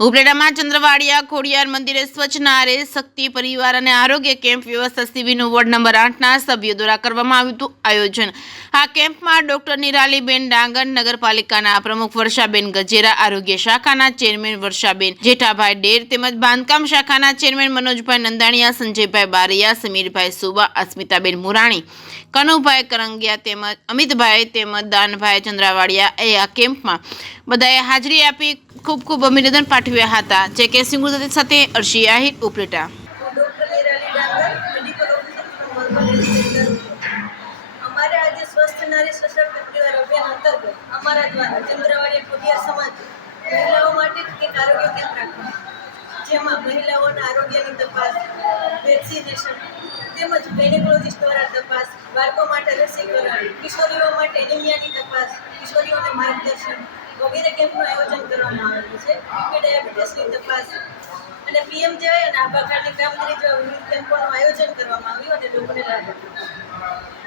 ઉપલેટામાં ચંદ્રવાડિયા ખોડિયાર મંદિરે સ્વચ્છ નારી શક્તિ પરિવાર અને આરોગ્ય કેમ્પ વ્યવસ્થા શિબિરનું વોર્ડ નંબર 8ના સભ્યો દ્વારા કરવામાં આવ્યું હતું આયોજન। આ કેમ્પમાં ડોક્ટર નિરાલીબેન ડાંગર, નગરપાલિકાના પ્રમુખ વર્ષાબેન ગજેરા, આરોગ્ય શાખાના ચેરમેન વર્ષાબેન જેઠાભાઈ ડેર તેમજ બાંધકામ શાખાના ચેરમેન મનોજભાઈ નંદાણીયા, સંજયભાઈ બારૈયા, સમીરભાઈ સુબા, અસ્મિતાબેન મુરાણી, કનુભાઈ કરંગિયા તેમજ અમિતભાઈ તેમજ દાનભાઈ ચંદ્રાવાડિયા એ આ કેમ્પમાં બધાએ હાજરી આપી ખૂબ ખૂબ અભિનંદન પાઠવ્યા હતા। જે કે સિંગુર સાથે અર્શી આહિર, ઉપલેટા। અમારે આજે સ્વસ્થ નારી સશક્ત પરિવાર અભિયાન અંતર્ગત અમારા દ્વારા ચંદ્રવાડિયા ખોડિયાર સમાજ મહિલાઓ માટે એક આરોગ્ય કેમ્પ રાખ્યો, જેમાં મહિલાઓના આરોગ્યની તપાસ, વેક્સિનેશન તેમજ ગાયનેકોલોજીસ્ટ દ્વારા તપાસ, બાળકો માટે રસીકરણ, કિશોરીઓ માટે એનિમિયાની તપાસ, કિશોરીઓને માર્ગદર્શન વગેરે કેમ્પનું આયોજન કરવામાં આવેલું છે। ડાયાબિટીસની તપાસ અને પીએમજેવાય અને આભા કાર્ડની કામગીરી જેવા વિવિધ કેમ્પોનું આયોજન કરવામાં આવ્યું અને લોકોને લાભ આપ્યો।